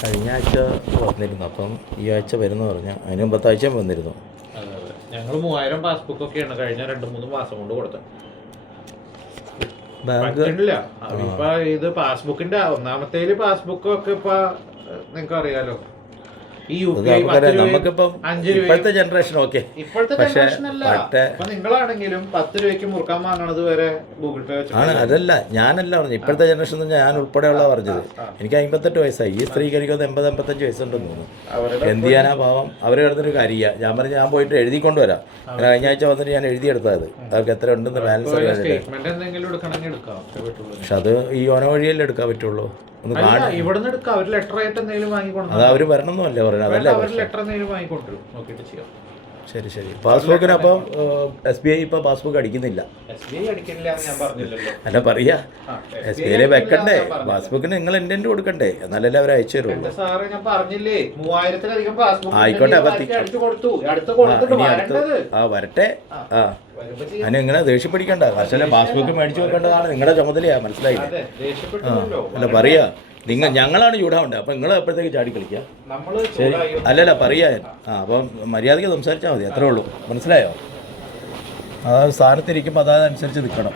കഴിഞ്ഞ ആഴ്ച വന്നിരുന്നു, അപ്പം ഈ ആഴ്ച വരുന്ന പറഞ്ഞു. അതിന് മുമ്പത്തെ ആഴ്ച വന്നിരുന്നു. അതെ അതെ, ഞങ്ങൾ 3000 പാസ്ബുക്കൊക്കെയാണ് കഴിഞ്ഞ 2-3 മാസം കൊണ്ട് കൊടുത്തത്. ബാങ്ക് പറ്റില്ല. ഇപ്പൊ ഇത് പാസ്ബുക്കിന്റെ ഒന്നാമത്തേല് പാസ്ബുക്കൊക്കെ ഇപ്പൊ നിങ്ങൾക്ക് അറിയാലോ, ഈ നമുക്കിപ്പം ഇപ്പോഴത്തെ ജനറേഷൻ ഓക്കെ. ഇപ്പോഴത്തെ ജനറേഷൻ അല്ല. ഇപ്പൊ നിങ്ങളാണെങ്കിലും 10 രൂപയ്ക്ക് മുറുക്കാൻ വാങ്ങണത് വരെ ഗൂഗിൾ പേ ആണ്. അതല്ല, ഞാനല്ല പറഞ്ഞു ഇപ്പോഴത്തെ ജനറേഷൻ എന്ന്. ഞാൻ ഉൾപ്പെടെയുള്ള പറഞ്ഞത്. എനിക്ക് 58 വയസ്സായി. ഈ സ്ത്രീക്ക് എനിക്കൊന്ന് 80-85 വയസ്സുണ്ടെന്ന് തോന്നുന്നു. എന്ത് ചെയ്യാനാ പാവം. അവർ കിടന്നൊരു കാര്യമില്ല. ഞാൻ പറഞ്ഞു ഞാൻ പോയിട്ട് എഴുതി കൊണ്ടുവരാം. കഴിഞ്ഞ ആഴ്ച വന്നിട്ട് ഞാൻ എഴുതിയെടുത്തത് അവർക്ക് എത്ര ഉണ്ടെന്ന് ബാലൻസ് അറിയാൻ. പക്ഷെ അത് ഈ ഓന വഴിയല്ലേ എടുക്കാൻ പറ്റുള്ളൂ. ഒന്ന് ഇവിടെ അത് അവർ വരണമെന്നല്ലേ പറയുന്നത്. അതല്ലേ ശരി ശരി. പാസ്ബുക്കിന് അപ്പം SBI ഇപ്പം പാസ്ബുക്ക് അടിക്കുന്നില്ല. അല്ല പറയാ, SBI വെക്കണ്ടേ പാസ്ബുക്കിന്. നിങ്ങൾ എൻ്റെ കൊടുക്കണ്ടേ, എന്നാലല്ലേ അവർ അയച്ചു തരുള്ളൂ. ആയിക്കോട്ടെ. വരട്ടെ. അതിന് ഇങ്ങനെ ദേഷ്യപ്പിടിക്കണ്ട. പക്ഷേ പാസ്ബുക്ക് മേടിച്ചു വെക്കേണ്ടതാണ് നിങ്ങളുടെ ചുമതലയാ. മനസ്സിലായില്ലേ? അല്ല പറയാ, ഞങ്ങളാണ് ചൂടാവേണ്ടത്. അപ്പം നിങ്ങൾ എപ്പോഴത്തേക്ക് ചാടി കളിക്കുക. ശരി. അല്ലല്ല പറയാ. അപ്പം മര്യാദയ്ക്ക് സംസാരിച്ചാൽ മതി, അത്രേ ഉള്ളൂ. മനസ്സിലായോ? ആ സ്ഥാനത്തിരിക്കുമ്പോൾ അതനുസരിച്ച് നിൽക്കണം.